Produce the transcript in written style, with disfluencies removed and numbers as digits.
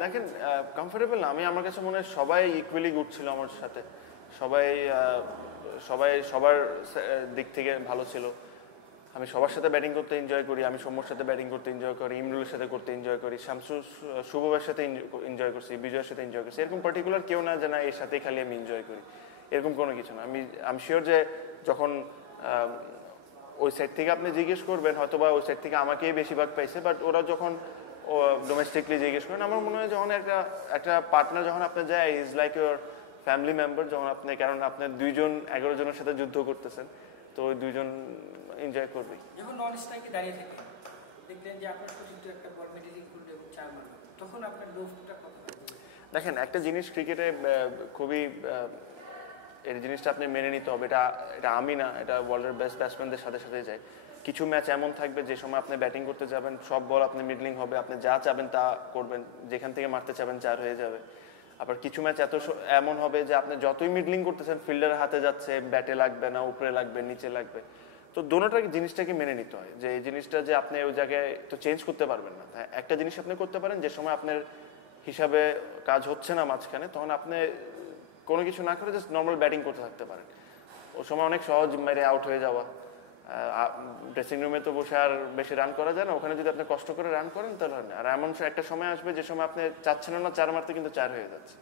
দেখেন কমফোর্টেবল না, আমি আমার কাছে মনে হয় সবাই ইকুয়ালি গুড ছিল আমার সাথে, সবাই সবাই সবার দিক থেকে ভালো ছিল। আমি সবার সাথে ব্যাটিং করতে এনজয় করি, আমি সৌম্যর সাথে ব্যাটিং করতে এনজয় করি, ইমরুলের সাথে করতে এনজয় করি, শামসু শুভবের সাথে এনজয় করছি, বিজয়ের সাথে এনজয় করছি। এরকম পার্টিকুলার কেউ না যে না এর সাথেই খালি আমি এনজয় করি, এরকম কোনো কিছু না। আমি শিওর যে যখন ওই সাইড থেকে আপনি জিজ্ঞেস করবেন হয়তো বা ওই সাইড থেকে আমাকেই বেশিরভাগ পাইছে, বাট ওরা যখন ডোমেস্টিকলি জিজ্ঞেস করেন আমার মনে হয় যখন একটা পার্টনার যখন আপনি যায় is like your family member, যখন আপনি, কারণ আপনি 11 জনের সাথে যুদ্ধ করতেছেন, তো ওই 2 জন এনজয় করবে। যখন নন স্ট্রাইকে দাঁড়িয়ে থাকেন দেখলেন যে আপনার কিন্তু একটা বল মেডিসিন করলে এবং 4 মারবে, তখন আপনার লোভটা কত? দেখেন একটা জিনিস ক্রিকেটে খুবই এই জিনিসটা আপনি মেনে নিতে হবে, এটা আমি না, এটা ওয়ার্ল্ডের বেস্ট ব্যাটসম্যানদের সাথে সাথে যায়। কিছু ম্যাচ এমন থাকবে যে সময় আপনি ব্যাটিং করতে যাবেন সব বল আপনি মিডলিং হবে, আপনি যা চাবেন তা করবেন, যেখান থেকে মারতে চাবেন 4 হয়ে যাবে। আবার কিছু ম্যাচ এমন হবে যে আপনি যতই মিডলিং করতেছেন ফিল্ডারের হাতে যাচ্ছে, ব্যাটে লাগবে না, উপরে লাগবে, নিচে লাগবে। তো দোনোটা জিনিসটাকে মেনে নিতে হয় যে এই জিনিসটা যে আপনি ওই জায়গায় তো চেঞ্জ করতে পারবেন না। একটা জিনিস আপনি করতে পারেন, যে সময় আপনার হিসাবে কাজ হচ্ছে না মাঝখানে, তখন আপনি কোনো কিছু না করে জাস্ট নর্মাল ব্যাটিং করতে থাকতে পারেন। ওই সময় অনেক সহজ মেরে আউট হয়ে যাওয়া, ড্রেসিং রুমে তো বসে আর বেশি রান করা যায় না, ওখানে যদি আপনি কষ্ট করে রান করেন তাহলে হয় না। আর এমন একটা সময় আসবে যে সময় আপনি চাচ্ছেন না 4 মারতে, কিন্তু 4 হয়ে যাচ্ছে।